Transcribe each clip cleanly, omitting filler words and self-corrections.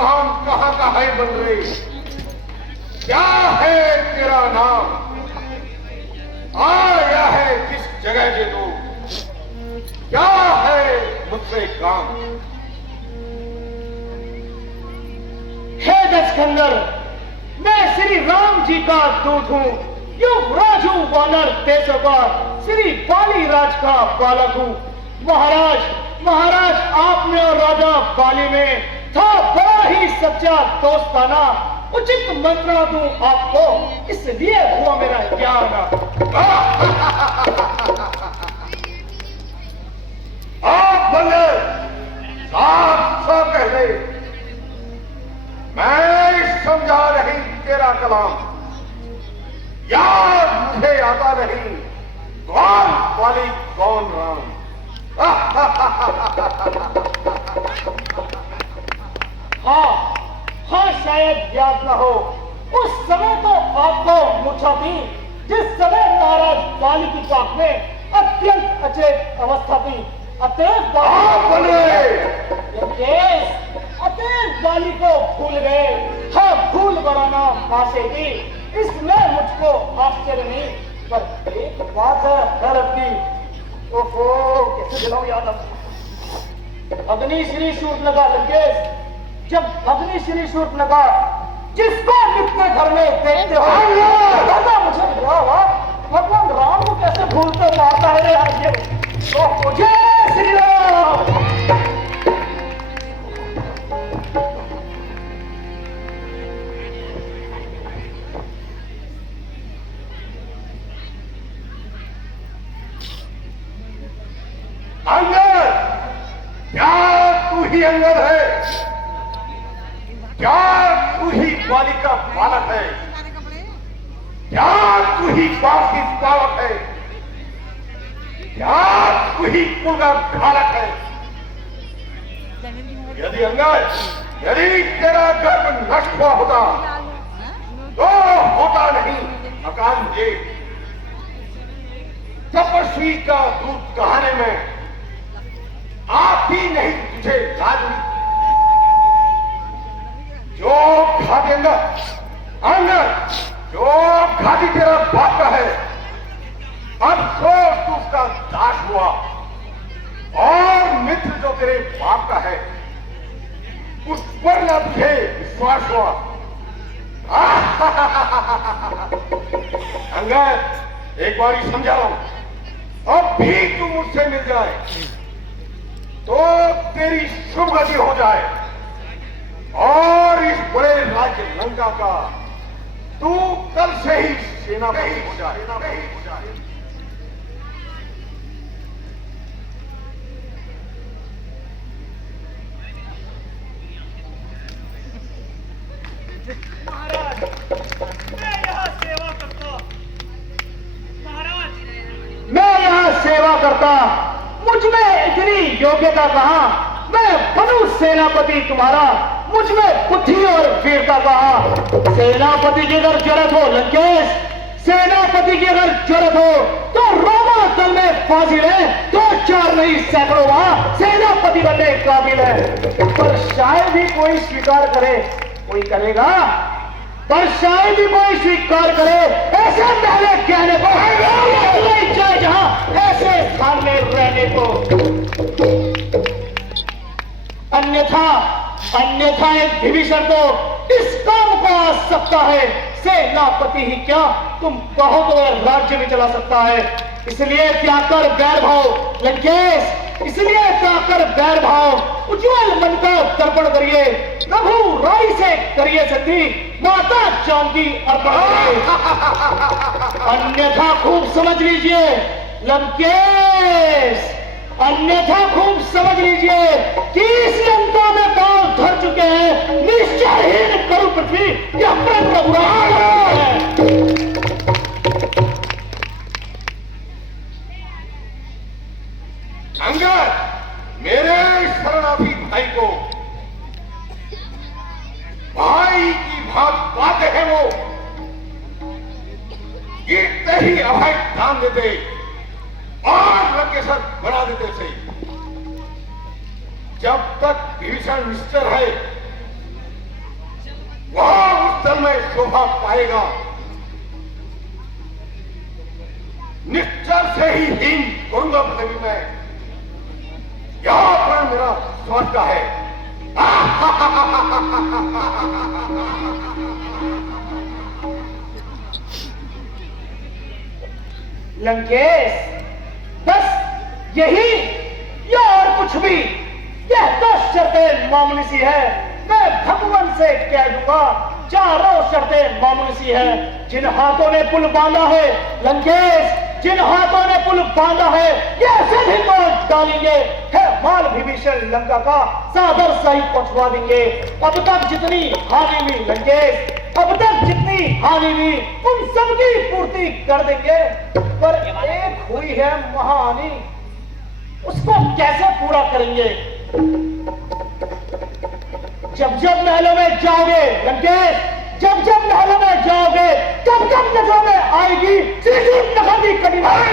काम कहां का है बन रहे? क्या है तेरा नाम? आया है किस जगह से तू? क्या है मुझसे काम? हे दशकंदर, मैं श्री राम जी का दूत हूँ। युवराज हूँ वानर देशों का, श्री बाली राज का बालक हूँ। महाराज आप में और राजा बाली में था बड़ा ही सच्चा दोस्ताना। उचित मंत्रणा दूं आपको, इसलिए हुआ मेरा ज्ञान। आप बोले साफ साफ कह दे, मैं समझा नहीं तेरा कलाम, याद मुझे आता नहीं कौन वाली कौन राम। हाँ शायद याद न हो। उस समय तो आपको मूर्छा थी, जिस समय महाराज बाली की पाक में अत्यंत अचेत अवस्था थी। अतएव बाली को भूल गए। हाँ, भूल बढ़ाना भाषेगी, इसमें मुझको आश्चर्य नहीं। पर एक बात है हैरत की। ओहो, कैसे दिलाऊं याद अब। अग्नि श्री शूर्पणखा लंकेश, जब अग्नि श्री शूर्पणखा जिसको नित्य घर में देखते हो, दादा मुझे भगवान राम को कैसे भूलते मारता है रे यार ये। तो जय श्री राम। अंगद, क्या तू ही अंगद है? क्या तू ही बाली का बालक है? क्या तू ही बाप की पावक है? क्या तू ही कुल का घालक है? यदि अंगद, यदि तेरा गर्भ नष्ट हुआ होता तो होता नहीं मकान मुझे। तपस्वी का दूध कहाने में आप ही नहीं तुझे लाज हुई। जो खाती अंगद, जो खाती तेरा बाप का है, अब सोच तू उसका दास हुआ। और मित्र जो तेरे बाप का है, उस पर न तुझे विश्वास हुआ। अंगद, एक बार ही समझाओ, अब भी तू मुझसे मिल जाए तो तेरी शुभ गति हो जाए और इस बड़े राज्य लंका का तू कल से ही सेनापति हो जाए। महाराज, मैं यहाँ सेवा करता। मैं यहाँ सेवा करता, मुझ में इतनी योग्यता कहाँ? मैं बनूं सेनापति तुम्हारा, मुझ में बुद्धि और वीरता कहाँ? सेनापति की अगर जरूरत हो लंकेश, सेनापति की अगर जरूरत हो तो रोमा दल में फाजिल है, 2-4 नहीं सैकड़ों वहां सेनापति बनने काबिल है। पर शायद ही कोई स्वीकार करे, कोई करेगा? पर शायद ही कोई स्वीकार करे ऐसे पहले कहने को नहीं जाए जहां ऐसे स्थान में रहने को। अन्यथा एक विभीषण को इस काम को आ सकता है। सेनापति ही क्या, तुम कहो तो वह राज्य भी चला सकता है। इसलिए त्याग कर बैर भाव लंकेश, इसलिए त्याग कर बैर भाव। उज्ज्वल मन का तर्पण करिए, प्रभु राय से करिए संधि, माता जानकी अर्पण करिए। अन्यथा खूब समझ लीजिए लंकेश, अन्यथा खूब समझ लीजिए कि इस लंका में पांव धर चुके हैं निश्चयहीन करुण पृथ्वी, यह प्रभु राम है। अंगद, मेरे शरणार्थी भाई को भाई की भात पाते हैं वो, गिरते ही अभय दान देते और लंकेश्वर बना देते थे। जब तक विभीषण निश्चर है वह उस दल में शोभा पाएगा। निश्चय से ही हीन करूंगा पृथ्वी में। यहां पर मेरा स्वर्ग का है। लंकेश, बस यही या और कुछ भी, यह 10 शर्तें मामूली सी है। मैं भगवान से कह दूंगा, चारों शर्तें मामूली सी है। जिन हाथों ने पुल बांधा है लंकेश, जिन हाथों ने पुल बांधा है, ये सभी तोड़ डालेंगे। है माल विभीषण लंका का सादर सही पहुंचवा देंगे। अब तक जितनी हानि हुई लंकेश, अब तक जितनी हानि हुई, उन सबकी पूर्ति कर देंगे। पर एक हुई है महाहानि, उसको कैसे पूरा करेंगे? जब जब महलों में जाओगे लंकेश, जब जब महलों में जाओगे, जब जब नजरों में आएगी सीधी नखदी कठिनाई।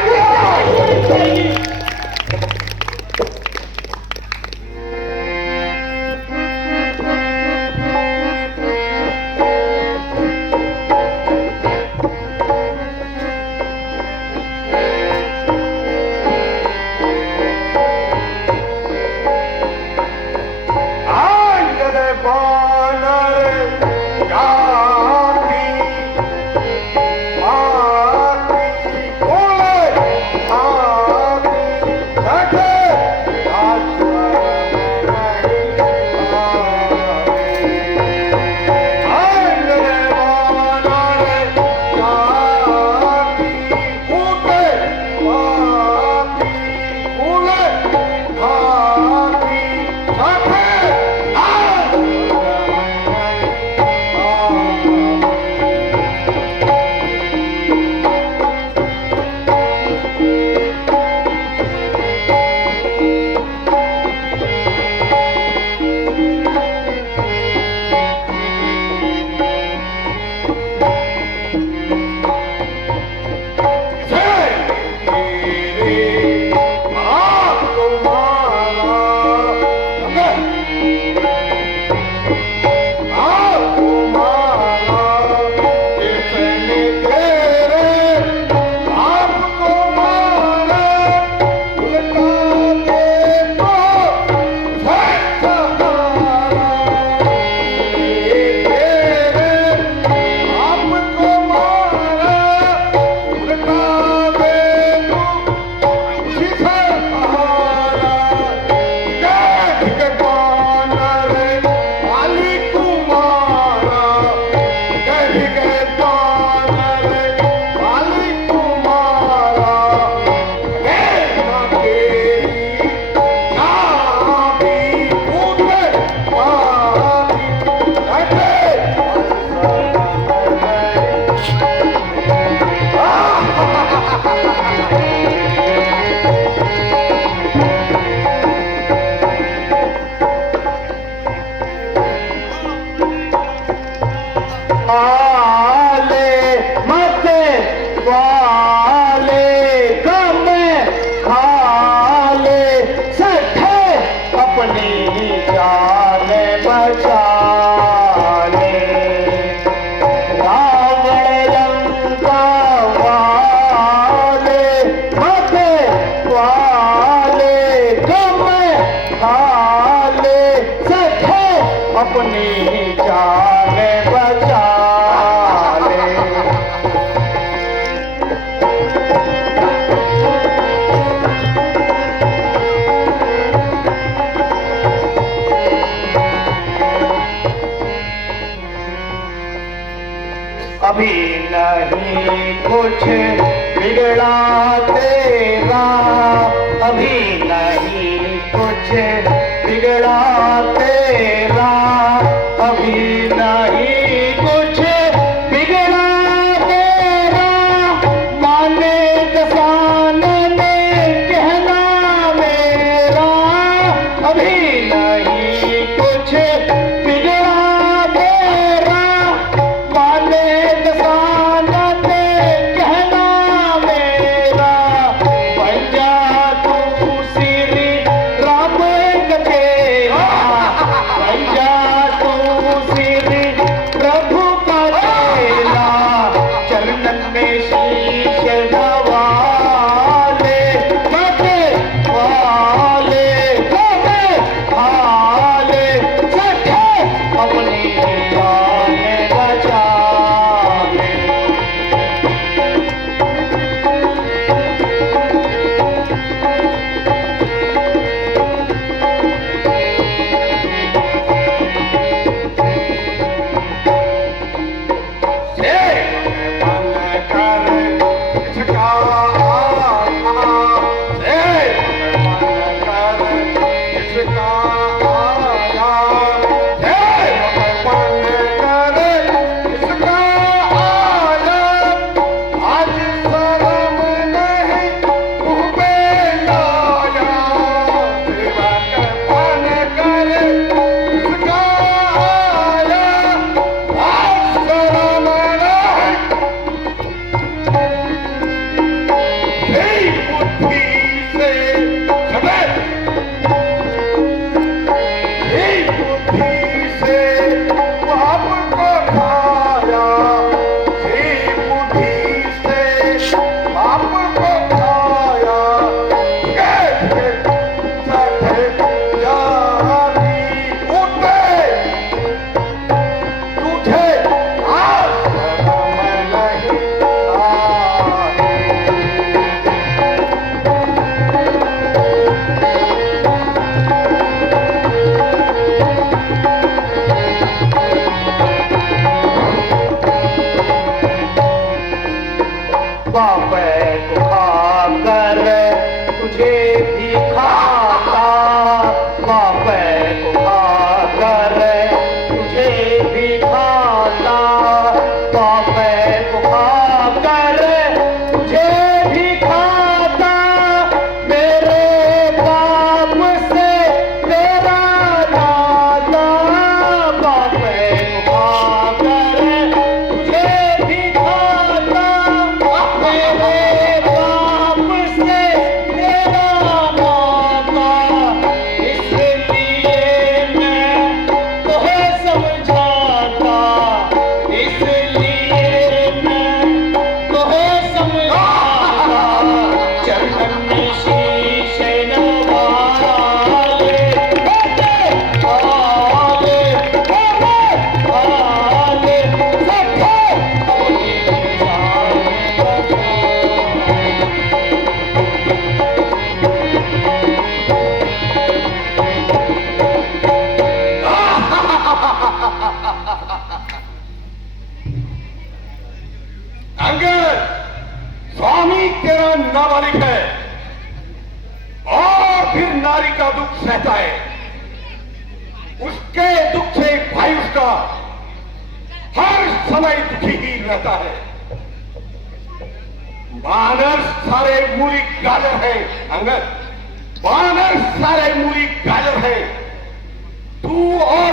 अभी नहीं कुछ बिगड़ा तेरा, अभी नहीं कुछ बिगड़ा तेरा, अभी नहीं कुछ बिगड़ा तेरा, माने किसान ने कहना मेरा, अभी नहीं कुछ बिगड़ा तेरा, माने किसान ने कहना मेरा, बन जा तू श्री राम कचेरा, बन नाबालिग है और फिर नारी का दुख सहता है, उसके दुख से भाई उसका हर समय दुखी ही रहता है। बानर सारे मूली गाजर है अंगद, बानर सारे मूली गाजर है। तू और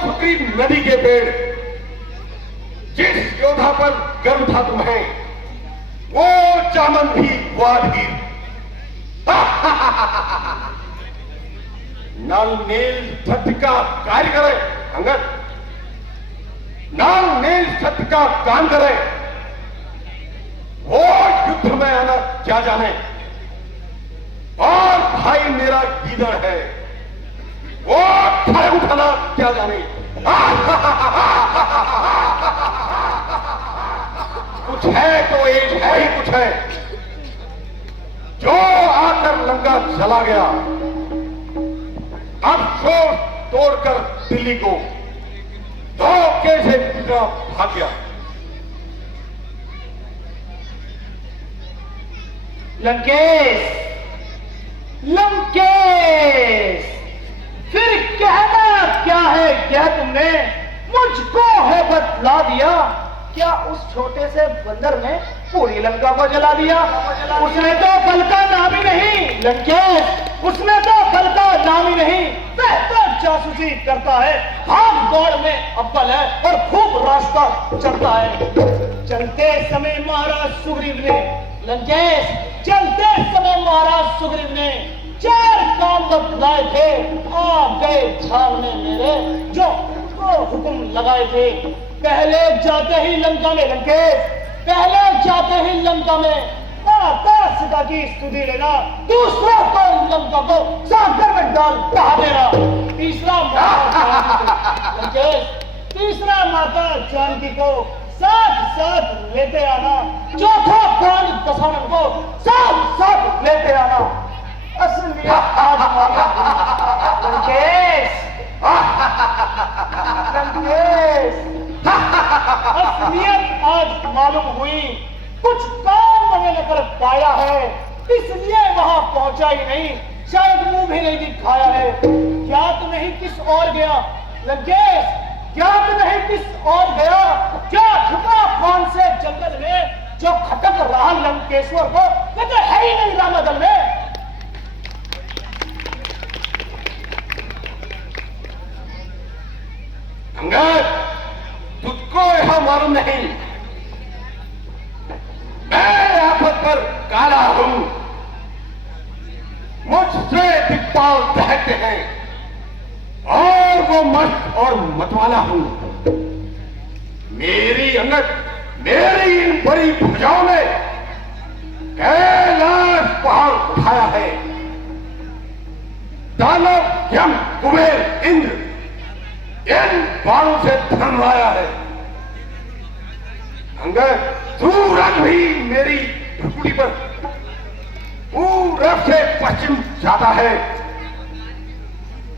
सुग्रीव नदी के पेड़, जिस योद्धा पर गर्व था तुम्हें, वो चामन भी हुआ धीर। नल नील सत्य का कार्य करे अंगद, नल नील सत्य का काम करे, वो युद्ध में आना क्या जाने। और भाई मेरा गीदड़ है, वो खड़े उठाना क्या जाने। कुछ है तो एक है ही कुछ है, जो आकर लंका चला गया, अब शोर तोड़कर दिल्ली को धोखे से पूरा भाग गया। लंकेश, लंकेश, फिर कहना क्या है? क्या तुमने मुझको है बतला दिया? क्या उस छोटे से बंदर ने पूरी लंका को जला दिया? उसने तो बल का नाम ही नहीं लंकेश, उसने तो बल का नाम ही नहीं, बेहतर जासूसी करता है, भाग दौड़ में अव्वल है और खूब रास्ता चलता है। चलते समय महाराज सुग्रीव ने, लंकेश, चलते समय महाराज सुग्रीव ने 4 काम बतलाए थे, आ गए सामने मेरे जो उनको हुक्म लगाए थे। पहले जाते ही लंका में लंकेश, पहले जाते ही लंका में माता सीता की स्तुति लेना, दूसरा तो लंका को सागर में डाल बहा देना, तीसरा लंकेश, तीसरा माता जानकी को साथ साथ लेते आना, चौथा प्राण दशानन को साथ साथ लेते आना। असलियत आज लंकेश, लंकेश, असलियत आज मालूम हुई। कुछ काम मैंने न कर पाया है, इसलिए वहां पहुंचा ही नहीं, शायद मुंह भी नहीं दिखाया है। ज्ञात नहीं किस और गया लंकेश, ज्ञात नहीं किस और गया, क्या छुपा कौन से जंगल में जो खटक रहा लंकेश्वर को, वो तो है ही नहीं रामादल में। अंगद, तुझको यह मालूम नहीं, मैं आफत पर काला हूं, मुझसे दिक्पाल कहते हैं और वो मस्त और मतवाला हूं। मेरी अंगद, मेरी इन बड़ी भुजाओं ने कैलाश पहाड़ उठाया है। दानव यम कुबेर इंद्र इन बाणों से धन लाया है। अंगद, सूरज भी मेरी भुकुटी पर पूरब से पश्चिम जाता है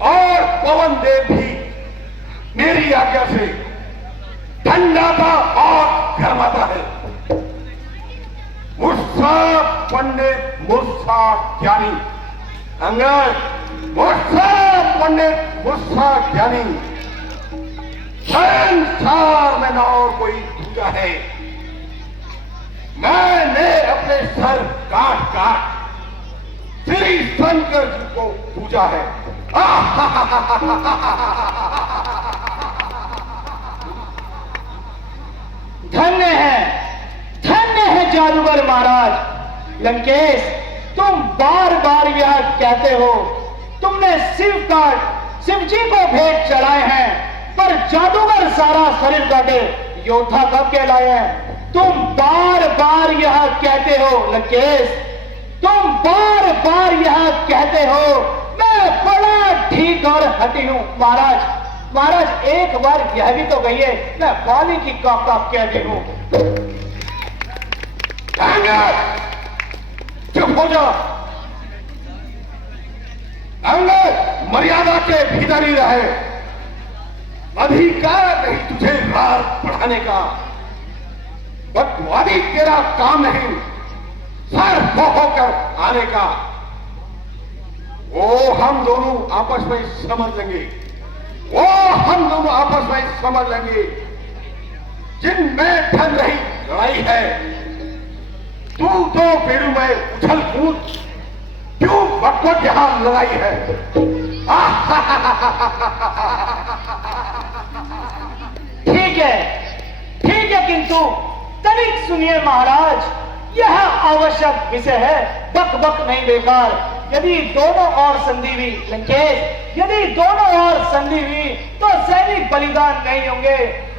और पवन देव भी मेरी आज्ञा से ठंडाता और गर्माता है। मुस्सा पंडित, मुस्सा ज्ञानी अंगद, मुस्सा पंडित, मुस्सा ज्ञानी, संसार में न और कोई दूजा है। मैंने अपने सर काट काट श्री शंकर जी को पूजा है। धन्य है जादूगर महाराज। लंकेश, तुम बार बार यह कहते हो तुमने शिव जी को भेंट चढ़ाए हैं, पर जादूगर सारा शरीर काटे योद्धा कब कहलाए हैं? तुम बार बार यह कहते हो लंकेश, तुम बार बार यह कहते हो मैं बड़ा ठीक और हटी हूं। महाराज एक बार यह भी तो कहिए मैं बाली की काका कहती हूं। चुप हो जा अंगद, मर्यादा के भीतर ही रहे, अधिकार नहीं तुझे रात पढ़ाने का। बदवादी तेरा काम नहीं, सर होकर आने का। वो हम दोनों आपस में समझ लेंगे, वो हम दोनों आपस में समझ लेंगे। जिनमें ढल रही लड़ाई है, तू तो पेड़ों में उछल कूद, क्यों वक्त यहां लड़ाई है। ठीक है, ठीक है, किंतु तनिक सुनिए महाराज, यह आवश्यक विषय है, बक बक नहीं बेकार। यदि दोनों ओर संधि हुई लंकेश, यदि दोनों ओर संधि हुई तो सैनिक बलिदान नहीं होंगे,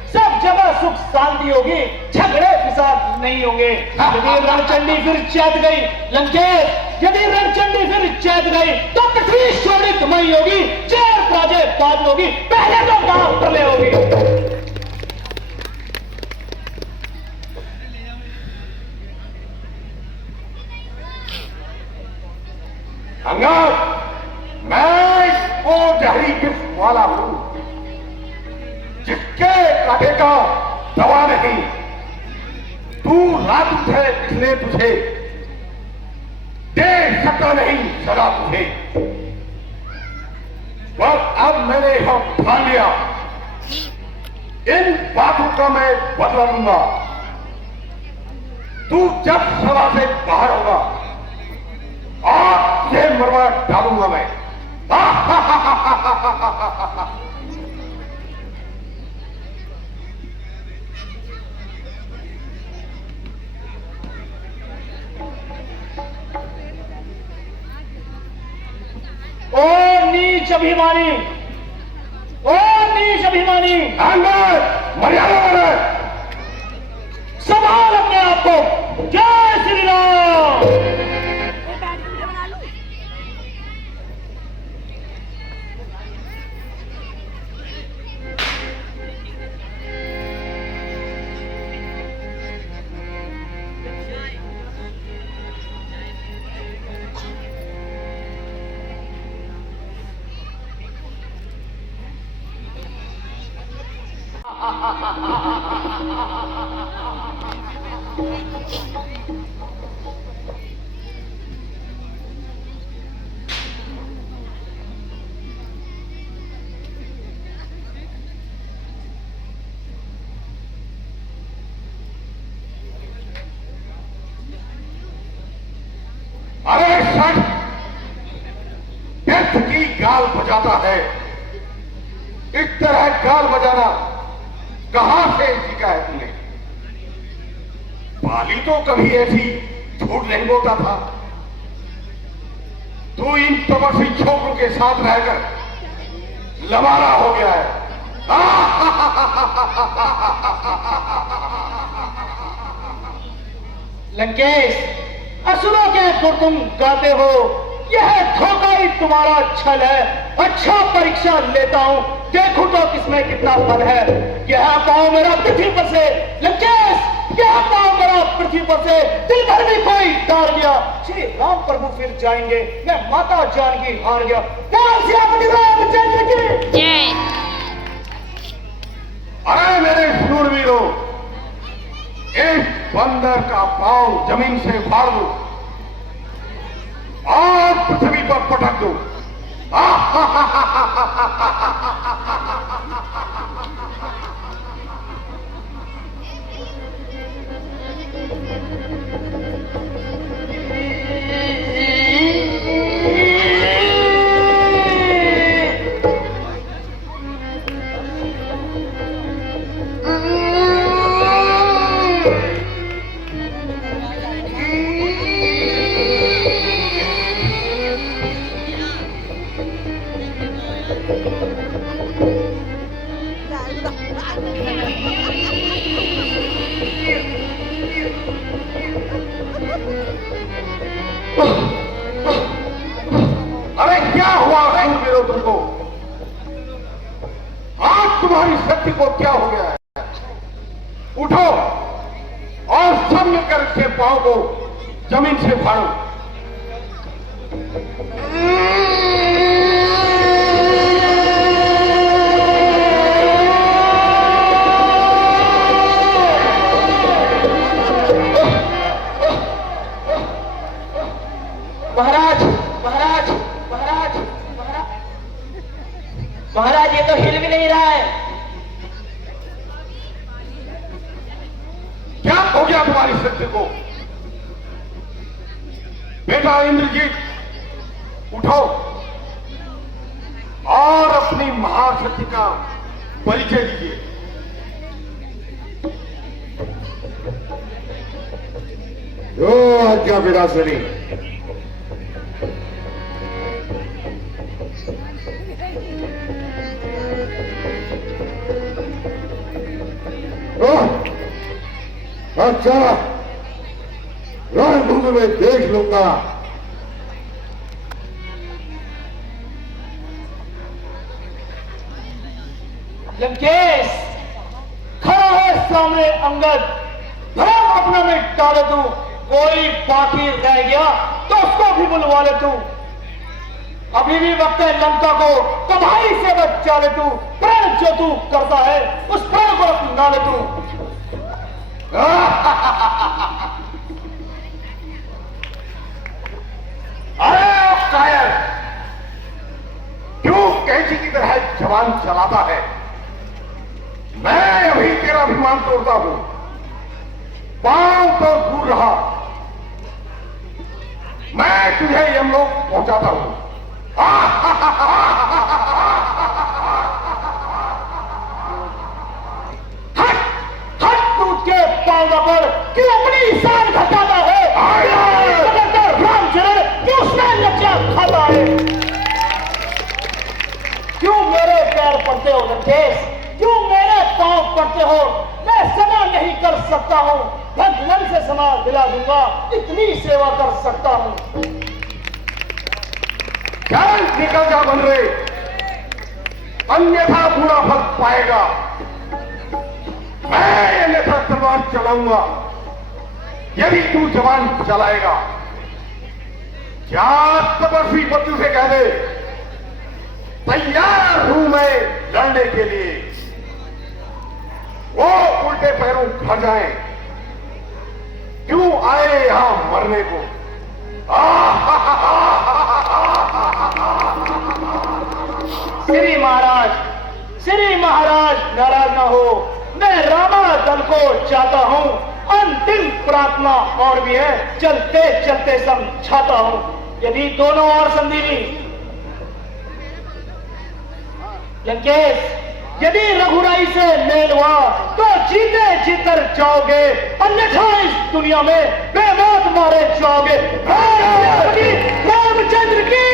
सब जगह सुख शांति होगी, झगड़े फिसाद नहीं होंगे। यदि रणचंडी फिर चैत गई लंकेश, यदि रणचंडी फिर चैत गई तो पृथ्वी शोणितमयी होगी, जय पराजय बाद में होगी, पहले तो महाप्रलय होगी। अंगद, मैं वो जहरी विष वाला हूं जिसके कांटे का दवा नहीं। तू रात उठे इसलिए तुझे दे सकता नहीं सदा तुझे, पर अब मैंने यह ठान लिया, इन बातों का मैं बदला लूंगा। तू जब सभा से बाहर होगा और ये मरवा डालूंगा मैं। ओ नीच अभिमानी, ओ नीच अभिमानी, अंगद मर्यादा में संभाल अपने आप को। जय श्री राम। अरे सट व्यर्थ की गाल बजाता है, इस तरह गाल बजाना कहां से सीखा है तुमने। बाली तो कभी ऐसी झूठ नहीं बोलता था। तू इन तपस्वी छोकरों के साथ रहकर लबारा हो गया है। लंकेश, असुरों के गुण तुम गाते हो, यह धोखा ही तुम्हारा छल है। अच्छा परीक्षा लेता हूं, देखो तो किसमें कितना बल है। यह पांव मेरा पृथ्वी पर से लंकेश, यह पांव मेरा पृथ्वी पर से दिल भर भी कोई डाल गया। श्री राम प्रभु फिर जाएंगे, मैं माता जानकी हार गया। बोल सियापति रामचंद्र की जय। अरे मेरे शूरवीरों, इस बंदर का पांव जमीन से फाड़ दो और पृथ्वी पर पटक दो। अरे क्या हुआ शूरवीरों तुमको? आज तुम्हारी शक्ति को क्या हो गया है? उठो और सब मिलकर इसके पांव को जमीन से फाड़ो। महाराज ये तो हिल भी नहीं रहा है। क्या हो गया तुम्हारी शक्ति को? बेटा इंद्रजीत, उठो और अपनी महाशक्ति का परिचय दीजिए। जो आज्ञा विरासनी। अच्छा, रणभूमि में देख लूंगा। लंकेश खड़ा है सामने अंगद, धर्म अपना में डाले तू, कोई बाकी रह गया तो उसको भी बुलवा ले तू। अभी भी वक्त है लंका को तबाही से बचा ले तू। प्रण जो तू करता है उस प्रण को अपना ले तू। अरे कायर, क्यों कैंची की तरह जवान चलाता है? मैं अभी तेरा अभिमान तोड़ता हूं। पांव तो दूर रहा, मैं तुझे यमलोक पहुंचाता हूं। हट हट, दूध के पांव पर क्यों अपनी शान घटाता है? रामचरण क्यों उसमें लज्जा खाता है? क्यों मेरे पैर पड़ते हो लंकेश? क्यों मेरे पांव पड़ते हो? मैं क्षमा नहीं कर सकता हूं, भगवान से क्षमा दिला दूंगा, इतनी सेवा कर सकता हूं। चल निकल जा बन रहे, अन्यथा बुरा फल पाएगा। मैं अन्यथा तलवार चलाऊंगा यदि तू जवान चलाएगा। क्या तपस्वी बच्चों से कह दे, तैयार हूं मैं लड़ने के लिए। वो उल्टे पैरों खड़ जाएं, क्यों आए यहां मरने को? श्री महाराज नाराज ना हो, मैं रामा दल को चाहता हूं। अंतिम प्रार्थना और भी है, चलते चलते समझाता हूं। यदि दोनों और संधि लंकेश, यदि रघुराई से मेल हुआ तो जीते जीतर जाओगे, अन्यथा इस दुनिया में बेमौत मारे जाओगे। रामचंद्र की